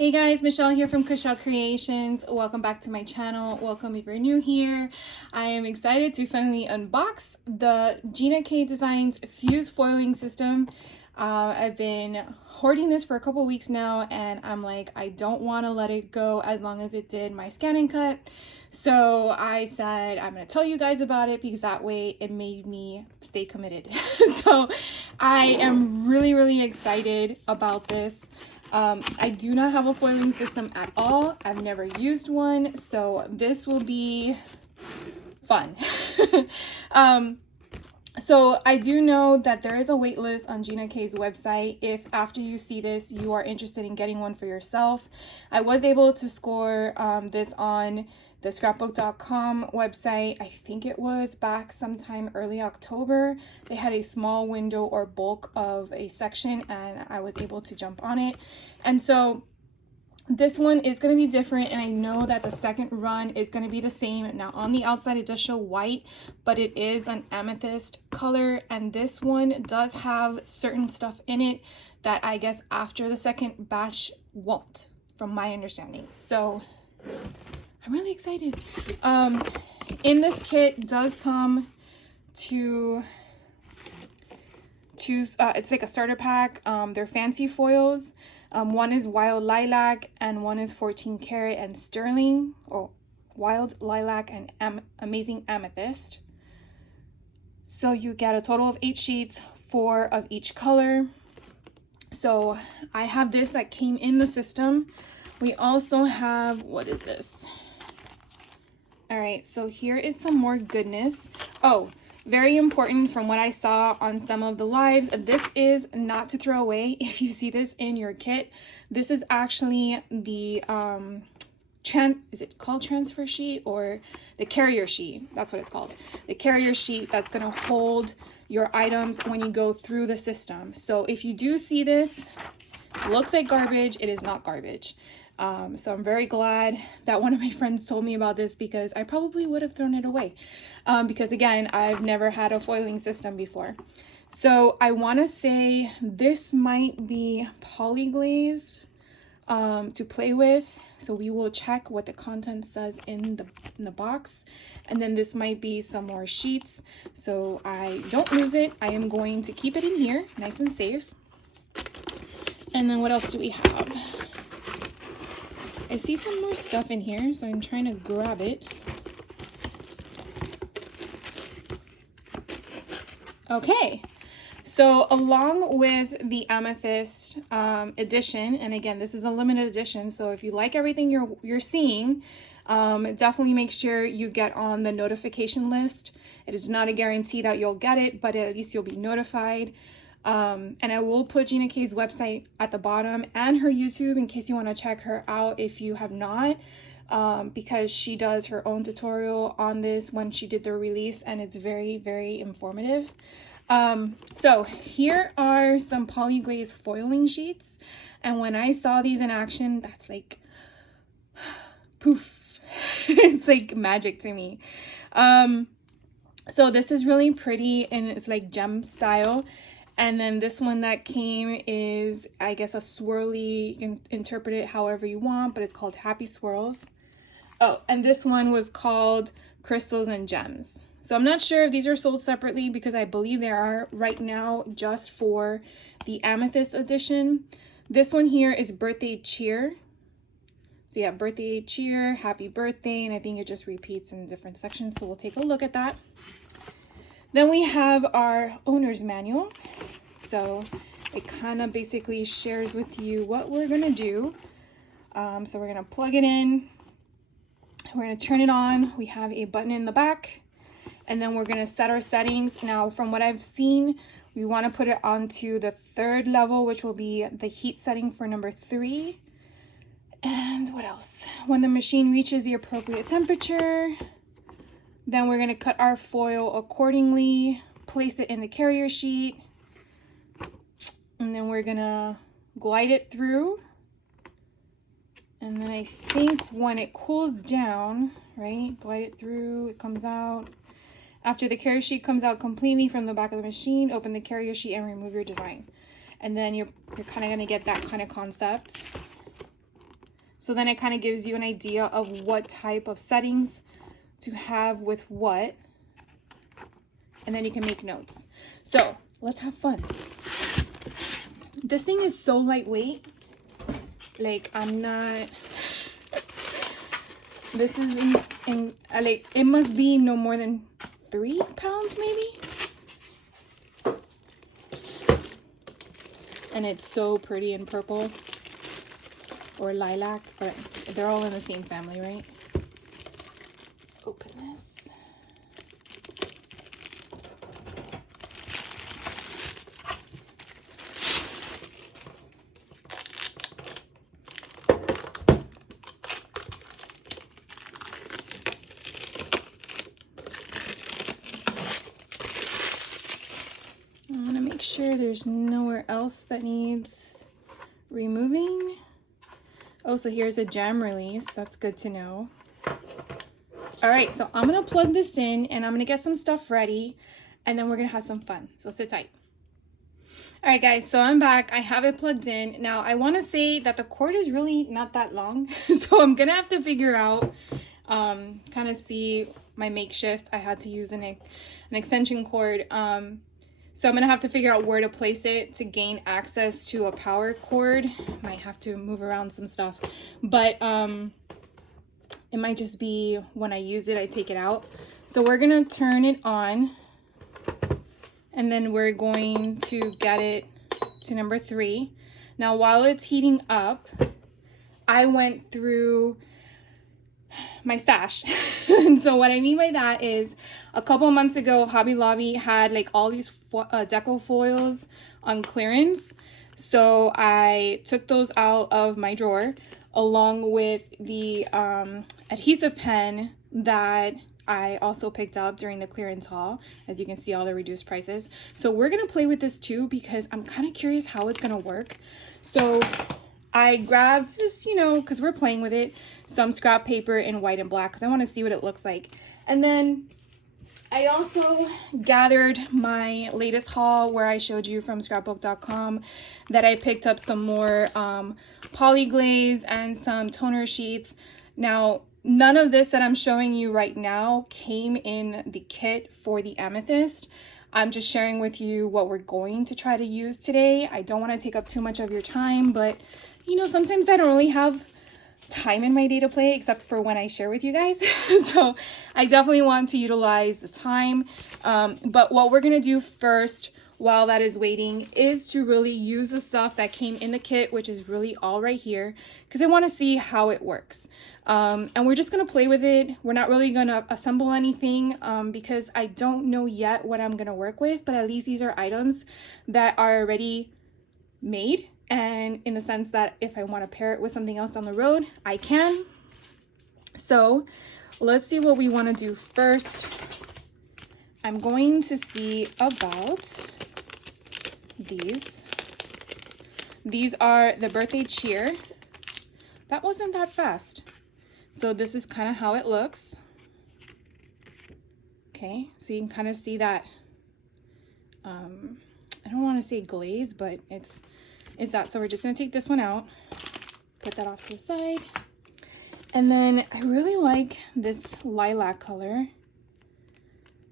Hey guys, Michelle here from Michelle Creations. Welcome back to my channel. Welcome if you're new here. I am excited to finally unbox the Gina K Designs fuse foiling system. I've been hoarding this for a couple weeks now, and I'm like, I don't want to let it go as long as it did my scan and cut. So I said I'm going to tell you guys about it because that way it made me stay committed. So I am really excited about this. I do not have a foiling system at all. I've never used one, so this will be fun. So I do know that there is a wait list on Gina K's website if after you see this you are interested in getting one for yourself. I was able to score this on the scrapbook.com website. I think it was back sometime early October. They had a small window or bulk of a section and I was able to jump on it. And so this one is going to be different, and I know that the second run is going to be the same. Now on the outside it does show white, but it is an amethyst color, and this one does have certain stuff in it that I guess after the second batch won't, from my understanding. So I'm really excited. In this kit does come to it's like a starter pack. They're fancy foils. One is wild lilac and one is 14 karat and sterling, or wild lilac and amazing amethyst. So you get a total of 8 sheets, 4 of each color. So I have this that came in the system. We also have, what is this? All right, so here is some more goodness. Oh, very important from what I saw on some of the lives, this is not to throw away. If you see this in your kit, this is actually the is it called transfer sheet or the carrier sheet? That's what it's called. The carrier sheet that's going to hold your items when you go through the system. So if you do see this, it looks like garbage, it is not garbage. So I'm very glad that one of my friends told me about this because I probably would have thrown it away. Because again, I've never had a foiling system before. So I want to say this might be polyglazed to play with. So we will check what the content says in the box. And then this might be some more sheets. So I don't lose it. I am going to keep it in here, nice and safe. And then what else do we have? I see some more stuff in here, so I'm trying to grab it. Okay, so along with the Amethyst edition, and again, this is a limited edition, so if you like everything you're seeing, definitely make sure you get on the notification list. It is not a guarantee that you'll get it, but at least you'll be notified. And I will put Gina K's website at the bottom and her YouTube in case you want to check her out if you have not, because she does her own tutorial on this when she did the release, and it's very informative. So here are some polyglaze foiling sheets, and when I saw these in action, that's like poof. It's like magic to me. So this is really pretty and it's like gem style. And then this one that came is, I guess, a swirly. You can interpret it however you want, but it's called Happy Swirls. Oh, and this one was called Crystals and Gems. So I'm not sure if these are sold separately because I believe they are right now just for the Amethyst edition. This one here is Birthday Cheer. So yeah, Birthday Cheer, Happy Birthday, and I think it just repeats in different sections. So we'll take a look at that. Then we have our owner's manual. So it kind of basically shares with you what we're going to do. So we're going to plug it in. We're going to turn it on. We have a button in the back. And then we're going to set our settings. Now, from what I've seen, we want to put it onto the 3rd level, which will be the heat setting for number 3. And what else? When the machine reaches the appropriate temperature, then we're going to cut our foil accordingly, place it in the carrier sheet, and then we're going to glide it through. And then I think when it cools down, right, glide it through, it comes out. After the carrier sheet comes out completely from the back of the machine, open the carrier sheet and remove your design. And then you're kind of going to get that kind of concept. So then it kind of gives you an idea of what type of settings to have with what. And then you can make notes. So let's have fun. This thing is so lightweight. Like, I'm not, this is in like, it must be no more than 3 pounds maybe. And it's so pretty in purple or lilac, or they're all in the same family, right? Let's open this. I want to make sure there's nowhere else that needs removing. Oh, so here's a gem release. That's good to know. All right, so I'm going to plug this in and I'm going to get some stuff ready and then we're going to have some fun. So sit tight. All right, guys, so I'm back. I have it plugged in. Now, I want to say that the cord is really not that long. So I'm going to have to figure out, kind of see my makeshift. I had to use an extension cord. So I'm going to have to figure out where to place it to gain access to a power cord. Might have to move around some stuff. But it might just be when I use it, I take it out. So we're going to turn it on. And then we're going to get it to number 3. Now, while it's heating up, I went through my stash. And so what I mean by that is a couple months ago, Hobby Lobby had like all these Deco foils on clearance. So I took those out of my drawer along with the adhesive pen that I also picked up during the clearance haul. As you can see, all the reduced prices. So we're gonna play with this too because I'm kind of curious how it's gonna work. So I grabbed just, you know, because we're playing with it, some scrap paper in white and black because I want to see what it looks like. And then I also gathered my latest haul where I showed you from scrapbook.com that I picked up some more poly glaze and some toner sheets. Now, none of this that I'm showing you right now came in the kit for the Amethyst. I'm just sharing with you what we're going to try to use today. I don't want to take up too much of your time, but you know, sometimes I don't really have time in my day to play except for when I share with you guys. So I definitely want to utilize the time. But what we're going to do first while that is waiting is to really use the stuff that came in the kit, which is really all right here, because I want to see how it works. And we're just going to play with it. We're not really going to assemble anything because I don't know yet what I'm going to work with, but at least these are items that are already made. And in the sense that if I want to pair it with something else down the road, I can. So let's see what we want to do first. I'm going to see about these. These are the birthday cheer. That wasn't that fast. So this is kind of how it looks. Okay, so you can kind of see that, I don't want to say glaze, but it's that. So we're just going to take this one out, put that off to the side. And then I really like this lilac color.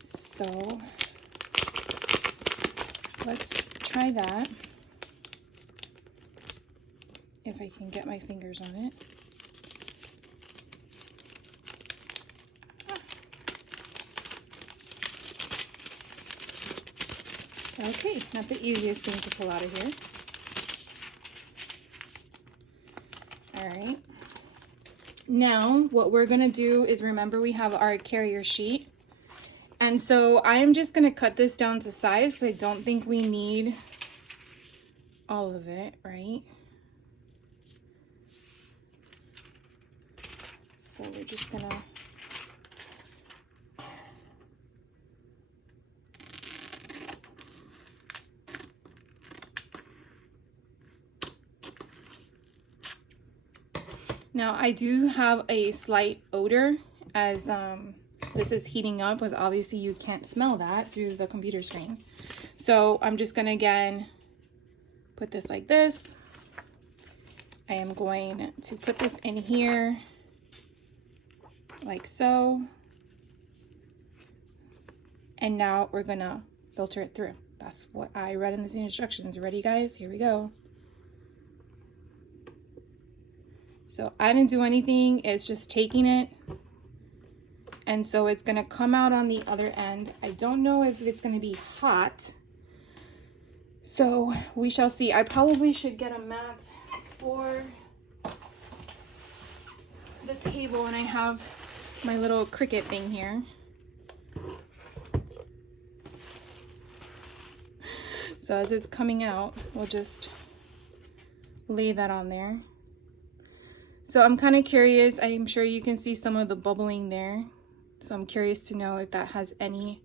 So let's try that. If I can get my fingers on it. Okay, not the easiest thing to pull out of here. All right. Now, what we're going to do is, remember, we have our carrier sheet. And so I am just going to cut this down to size. I don't think we need all of it, right? So we're just going to... Now, I do have a slight odor as this is heating up, because obviously you can't smell that through the computer screen. So I'm just going to, again, put this like this. I am going to put this in here like so. And now we're gonna filter it through. That's what I read in the instructions. Ready, guys? Here we go. So I didn't do anything. It's just taking it. And so it's gonna come out on the other end. I don't know if it's gonna be hot. So we shall see. I probably should get a mat for the table, and I have my little Cricut thing here. So as it's coming out, we'll just lay that on there. So I'm kind of curious. I'm sure you can see some of the bubbling there. So I'm curious to know if that has any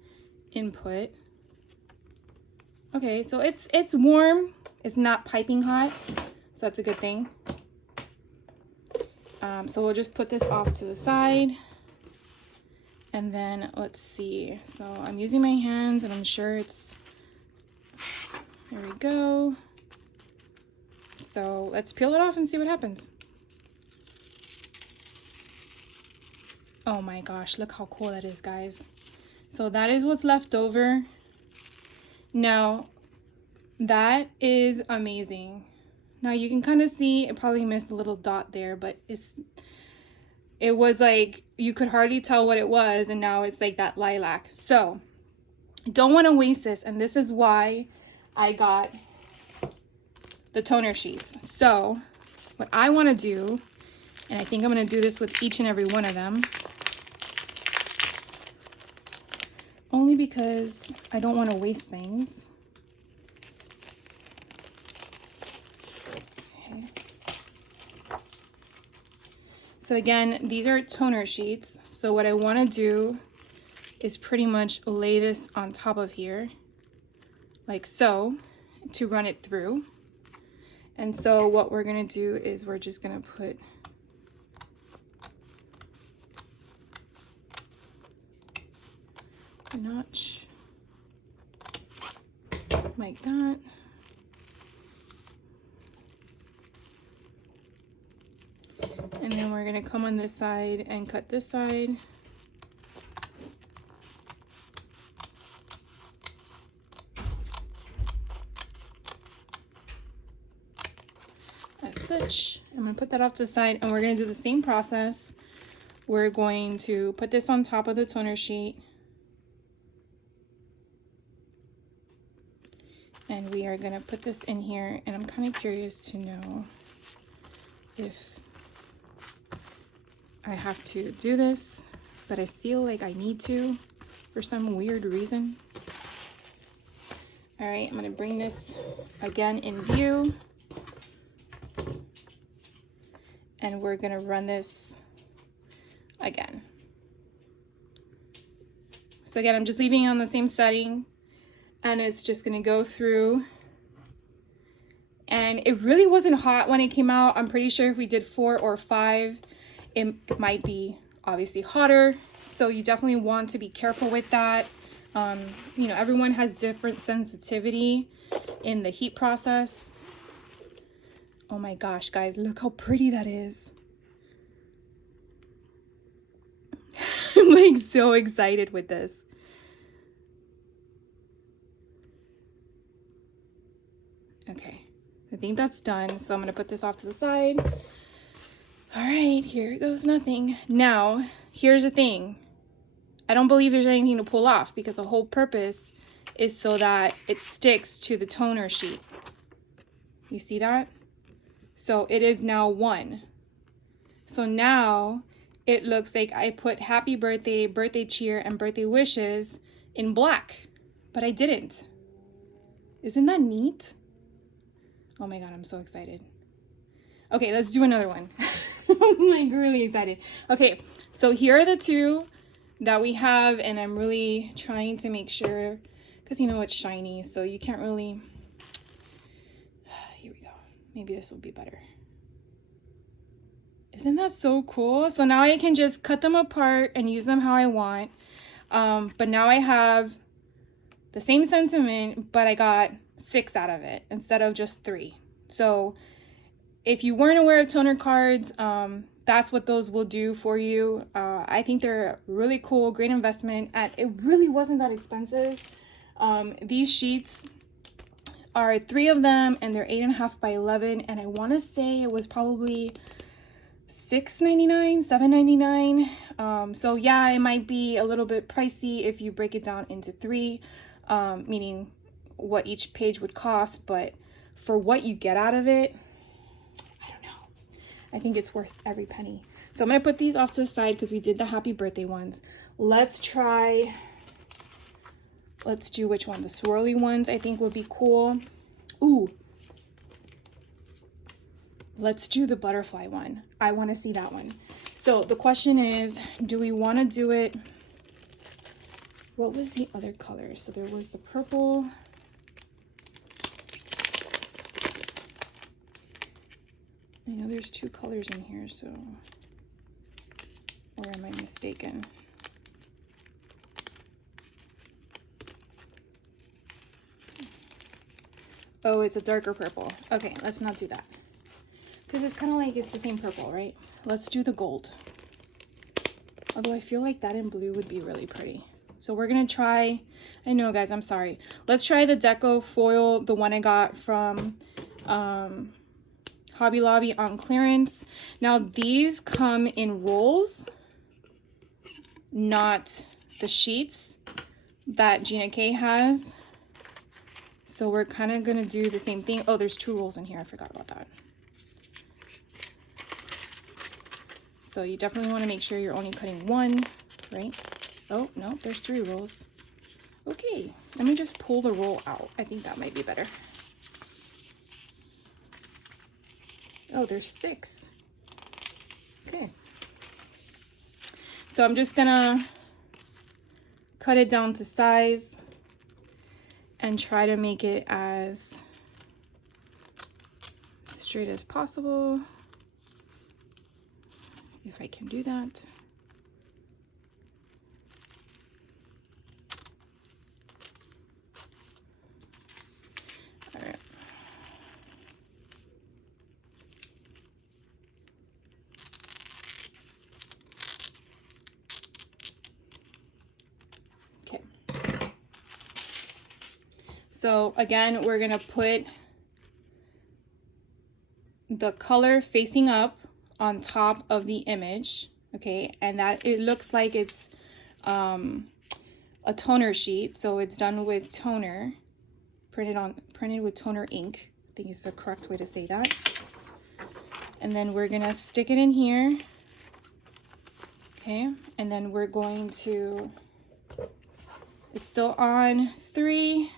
input. Okay, so it's warm. It's not piping hot, so that's a good thing. So we'll just put this off to the side. And then let's see. So I'm using my hands, and I'm sure it's, there we go. So let's peel it off and see what happens. Oh my gosh, look how cool that is, guys. So that is what's left over. Now, that is amazing. Now you can kind of see, it probably missed a little dot there, but it was like, you could hardly tell what it was, and now it's like that lilac. So, I don't want to waste this, and this is why I got the toner sheets. So, what I want to do, and I think I'm going to do this with each and every one of them, only because I don't want to waste things. Okay. So again, these are toner sheets. So what I want to do is pretty much lay this on top of here, like so, to run it through. And so what we're going to do is we're just going to put a notch like that. And then we're going to come on this side and cut this side. As such, I'm going to put that off to the side, and we're going to do the same process. We're going to put this on top of the toner sheet. And we are going to put this in here, and I'm kind of curious to know if I have to do this, but I feel like I need to for some weird reason. All right, I'm going to bring this again in view, and we're going to run this again. So again, I'm just leaving it on the same setting, and it's just going to go through. And it really wasn't hot when it came out. I'm pretty sure if we did 4 or 5, it might be obviously hotter. So you definitely want to be careful with that. You know, everyone has different sensitivity in the heat process. Oh my gosh, guys, look how pretty that is. I'm like so excited with this. Okay, I think that's done. So I'm gonna put this off to the side. All right, here goes nothing. Now, here's the thing. I don't believe there's anything to pull off, because the whole purpose is so that it sticks to the toner sheet. You see that? So it is now 1. So now it looks like I put happy birthday, birthday cheer, and birthday wishes in black, but I didn't. Isn't that neat? Oh my God, I'm so excited. Okay, let's do another one. I'm like really excited. Okay, so here are the 2 that we have, and I'm really trying to make sure, because you know it's shiny, so you can't really, here we go. Maybe this will be better. Isn't that so cool? So now I can just cut them apart and use them how I want. But now I have the same sentiment, but I got 6 out of it instead of just 3. So if you weren't aware of toner cards, that's what those will do for you. I think they're really cool, great investment, and it really wasn't that expensive. These sheets are 3 of them, and they're 8.5 by 11, and I want to say it was probably $6.99, $7.99. So yeah, it might be a little bit pricey if you break it down into 3, meaning what each page would cost, but for what you get out of it, I think it's worth every penny. So I'm going to put these off to the side because we did the happy birthday ones. Let's do which one? The swirly ones I think would be cool. Ooh. Let's do the butterfly one. I want to see that one. So the question is, do we want to do it? What was the other color? So there was the purple. I know there's 2 colors in here, so, or am I mistaken? Oh, it's a darker purple. Okay, let's not do that. Because it's kind of like it's the same purple, right? Let's do the gold. Although I feel like that in blue would be really pretty. So we're going to try, I know guys, I'm sorry. Let's try the Deco Foil, the one I got from Hobby Lobby on clearance. Now these come in rolls, not the sheets that Gina K has. So we're kind of going to do the same thing. Oh, there's 2 rolls in here. I forgot about that. So you definitely want to make sure you're only cutting 1, right? Oh, no, there's 3 rolls. Okay, let me just pull the roll out. I think that might be better. Oh, there's 6. Okay. So I'm just gonna cut it down to size and try to make it as straight as possible. If I can do that. All right. Okay. So again, we're gonna put the color facing up on top of the image, okay, and that it looks like it's a toner sheet, so it's done with toner, printed with toner ink, I think is the correct way to say that. And then we're gonna stick it in here, okay, and then we're going to, it's still on 3,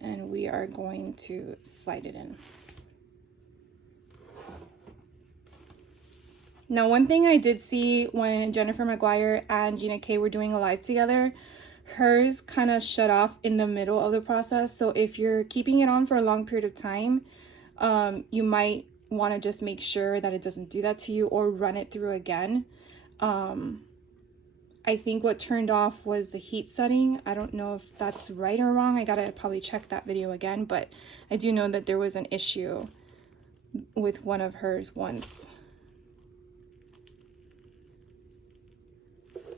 and we are going to slide it in. Now, one thing I did see when Jennifer McGuire and Gina K were doing a live together, hers kind of shut off in the middle of the process. So if you're keeping it on for a long period of time, you might want to just make sure that it doesn't do that to you, or run it through again. I think what turned off was the heat setting. I don't know if that's right or wrong. I gotta probably check that video again, but I do know that there was an issue with one of hers once.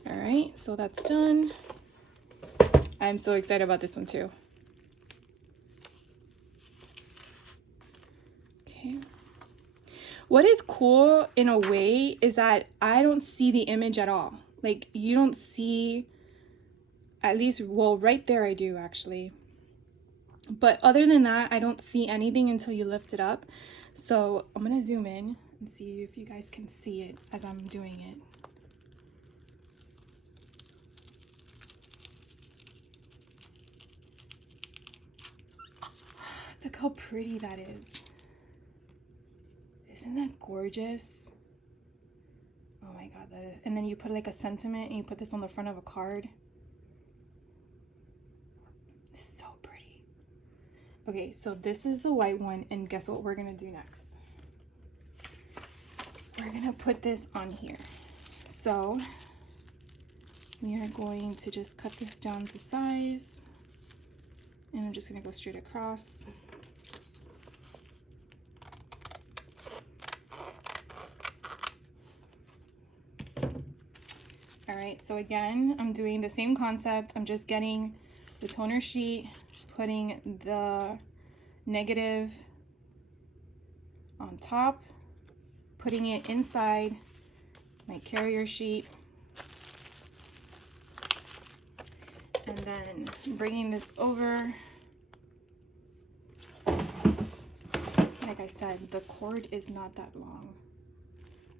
All right, so that's done. I'm so excited about this one too. Okay. What is cool in a way is that I don't see the image at all. Like, you don't see, at least, well, right there I do actually. But other than that, I don't see anything until you lift it up. So I'm gonna zoom in and see if you guys can see it as I'm doing it. Look how pretty that is. Isn't that gorgeous? Oh my god, that is. And then you put like a sentiment and you put this on the front of a card. So pretty. Okay, so this is the white one, and guess what we're gonna do next? We're gonna put this on here. So we are going to just cut this down to size, and I'm just gonna go straight across. All right, so again, I'm doing the same concept. I'm just getting the toner sheet, putting the negative on top, putting it inside my carrier sheet, and then bringing this over. Like I said, the cord is not that long.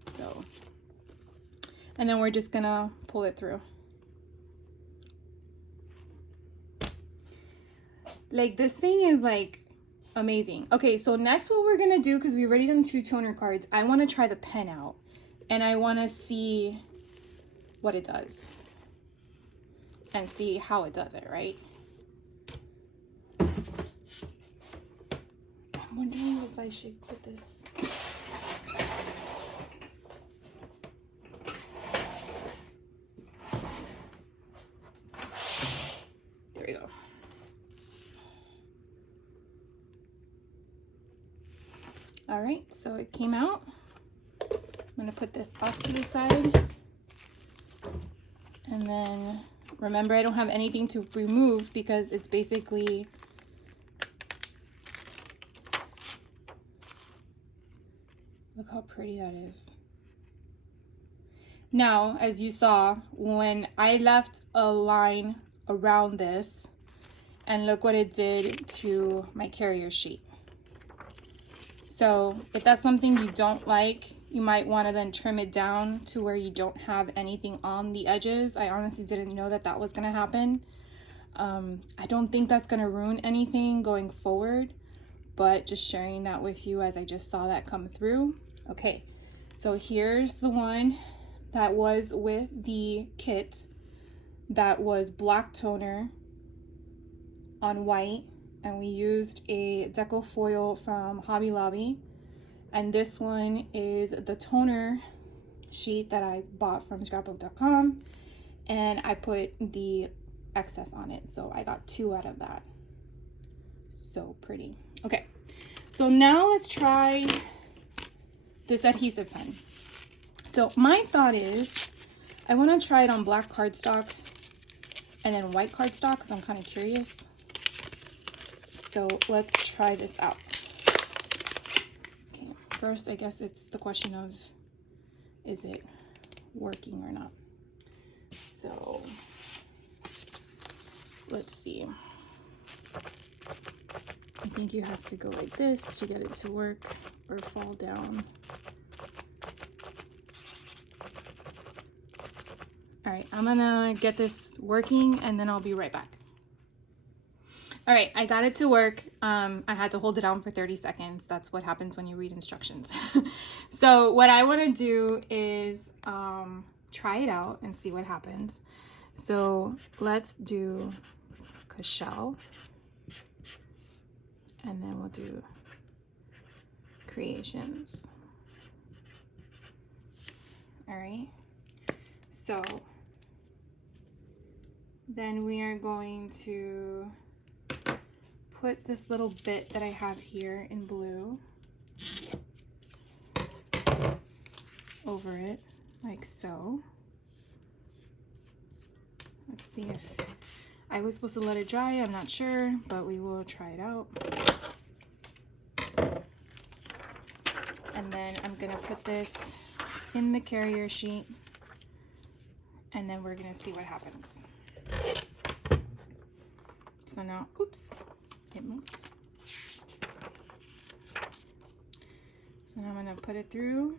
So, and then we're just gonna pull it through. Like, this thing is like amazing. Okay, so next what we're gonna do, because we already done 2 toner cards, I want to try the pen out and I want to see what it does and see how it does it, right? I'm wondering if I should put this. There we go. All right, so it came out. I'm gonna put this off to the side. And then remember, I don't have anything to remove because it's basically look how pretty that is. Now, as you saw, when I left a line around this, and look what it did to my carrier sheet. So if that's something you don't like, you might want to then trim it down to where you don't have anything on the edges. I honestly didn't know that that was going to happen. I don't think that's going to ruin anything going forward, but just sharing that with you as I just saw that come through. Okay, so here's the one that was with the kit. That was black toner on white, and we used a Deco Foil from Hobby Lobby. And this one is the toner sheet that I bought from scrapbook.com, and I put the excess on it, so I got 2 out of that. So pretty. Okay, so now let's try this adhesive pen. So my thought is I want to try it on black cardstock and then white cardstock because I'm kind of curious. So let's try this out. Okay, first I guess it's the question of, is it working or not? So let's see. I think you have to go like this to get it to work or fall down. All right, I'm gonna get this working and then I'll be right back. All right, I got it to work. I had to hold it down for 30 seconds. That's what happens when you read instructions. So what I wanna do is try it out and see what happens. So let's do Cashel. And then we'll do Creations. All right, so then we are going to put this little bit that I have here in blue over it, like so. Let's see if I was supposed to let it dry, I'm not sure, but we will try it out. And then I'm gonna put this in the carrier sheet, and then we're gonna see what happens. So now, oops, it moved. So now I'm gonna put it through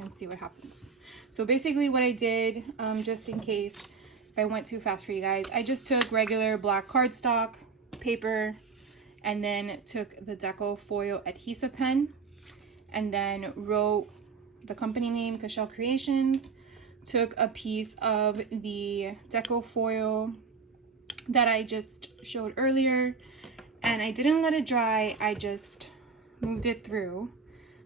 and see what happens. So basically what I did, just in case if I went too fast for you guys, I just took regular black cardstock paper and then took the Deco Foil adhesive pen and then wrote the company name, Cashel Creations, took a piece of the Deco Foil that I just showed earlier, and I didn't let it dry, I just moved it through.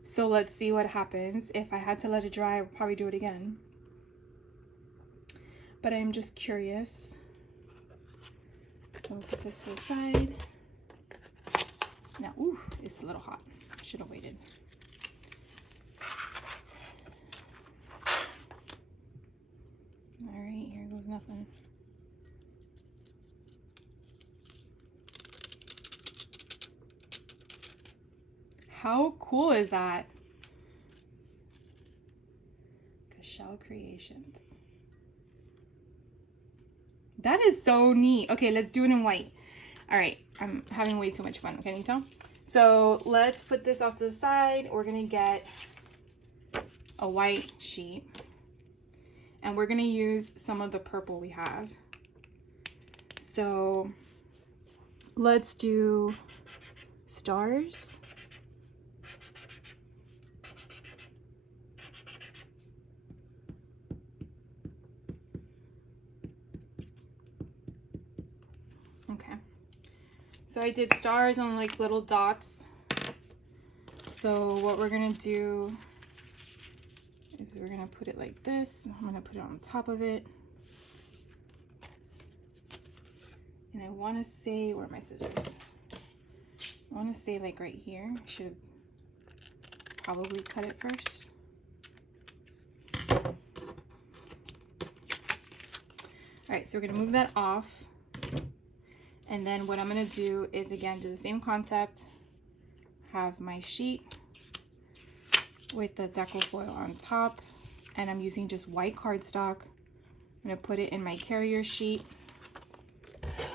So let's see what happens. If I had to let it dry, I would probably do it again. But I'm just curious. So I'll put this to the side. Now, ooh, it's a little hot. Should have waited. All soften. How cool is that? Shell Creations. That is so neat. Okay, let's do it in white. All right, I'm having way too much fun. Can you tell? So let's put this off to the side. We're gonna get a white sheet and we're gonna use some of the purple we have. So let's do stars. Okay, so I did stars on like little dots. So what we're gonna do is we're gonna put it like this. I'm gonna put it on top of it. And I wanna say, where are my scissors? I wanna say like right here. I should have probably cut it first. All right, so we're gonna move that off. And then what I'm gonna do is again, do the same concept. Have my sheet with the Deco Foil on top. And I'm using just white cardstock. I'm gonna put it in my carrier sheet.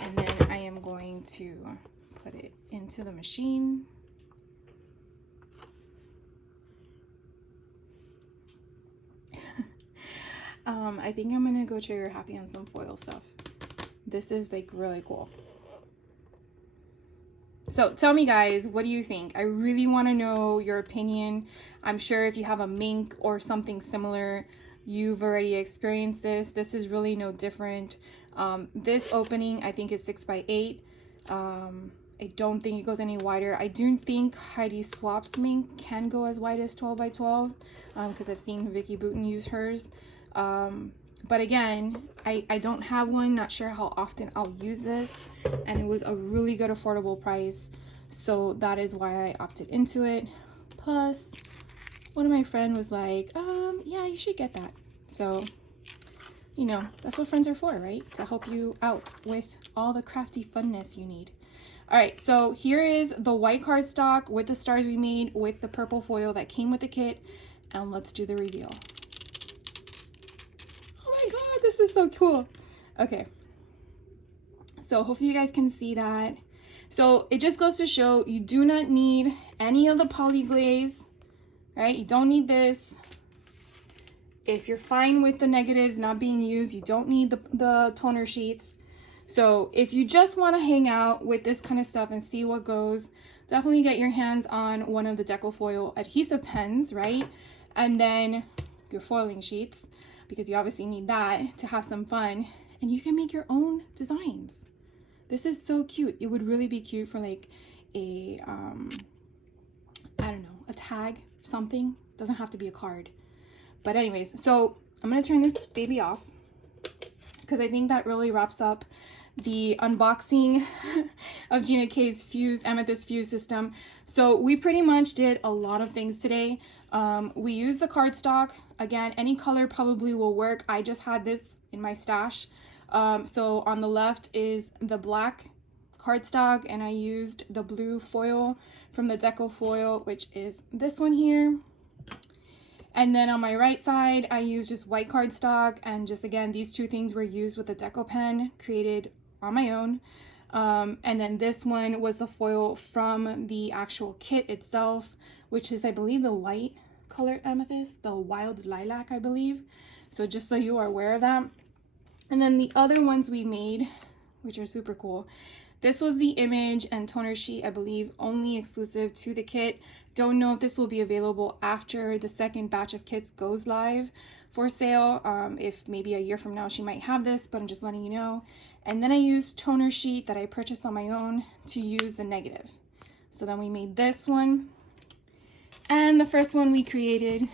And then I am going to put it into the machine. I think I'm gonna go trigger happy on some foil stuff. This is like really cool. So tell me guys, what do you think? I really want to know your opinion. I'm sure if you have a mink or something similar, you've already experienced this. This is really no different. This opening I think is 6 by 8. I don't think it goes any wider. I do think Heidi Swap's mink can go as wide as 12 by 12 because I've seen Vicky Booten use hers. But again, I don't have one, not sure how often I'll use this, and it was a really good affordable price, so that is why I opted into it. Plus, one of my friends was like, yeah, you should get that. So, you know, that's what friends are for, right? To help you out with all the crafty funness you need. All right, so here is the white cardstock with the stars we made with the purple foil that came with the kit, and let's do the reveal. Oh my god, this is so cool. Okay, so hopefully you guys can see that. So it just goes to show you do not need any of the poly glaze, right? You don't need this. If you're fine with the negatives not being used, you don't need the toner sheets. So if you just want to hang out with this kind of stuff and see what goes, definitely get your hands on one of the Deco Foil adhesive pens, right? And then your foiling sheets, because you obviously need that to have some fun. And you can make your own designs. This is so cute. It would really be cute for like a, I don't know, a tag, something. Doesn't have to be a card. But anyways, so I'm going to turn this baby off because I think that really wraps up the unboxing of Gina K's Amethyst Fuse system. So we pretty much did a lot of things today. We used the cardstock. Again, any color probably will work. I just had this in my stash. So on the left is the black cardstock, and I used the blue foil from the Deco Foil, which is this one here. And then on my right side, I used just white cardstock, and just again, these two things were used with the Deco pen created on my own. And then this one was the foil from the actual kit itself, which is, I believe, the light colored amethyst, the wild lilac, I believe. So just so you are aware of that. And then the other ones we made, which are super cool. This was the image and toner sheet, I believe, only exclusive to the kit. Don't know if this will be available after the second batch of kits goes live for sale. If maybe a year from now she might have this, but I'm just letting you know. And then I used toner sheet that I purchased on my own to use the negative. So then we made this one. And the first one we created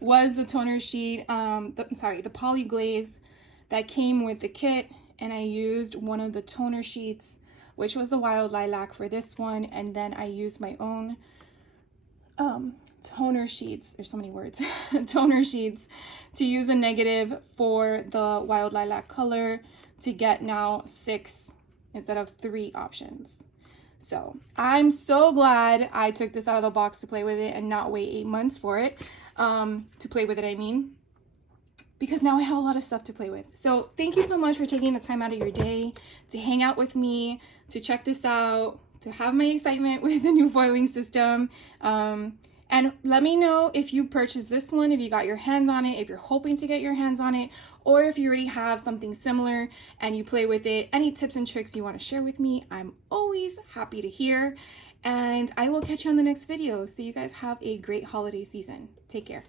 was the toner sheet, the poly glaze that came with the kit. And I used one of the toner sheets, which was the wild lilac for this one, and then I used my own toner sheets, there's so many words, toner sheets, to use a negative for the Wild Lilac color to get now 6 instead of 3 options. So I'm so glad I took this out of the box to play with it and not wait 8 months for it, to play with it, I mean, because now I have a lot of stuff to play with. So thank you so much for taking the time out of your day to hang out with me, to check this out, to have my excitement with the new foiling system. And let me know if you purchased this one, if you got your hands on it, if you're hoping to get your hands on it, or if you already have something similar and you play with it. Any tips and tricks you want to share with me, I'm always happy to hear. And I will catch you on the next video. So you guys have a great holiday season. Take care.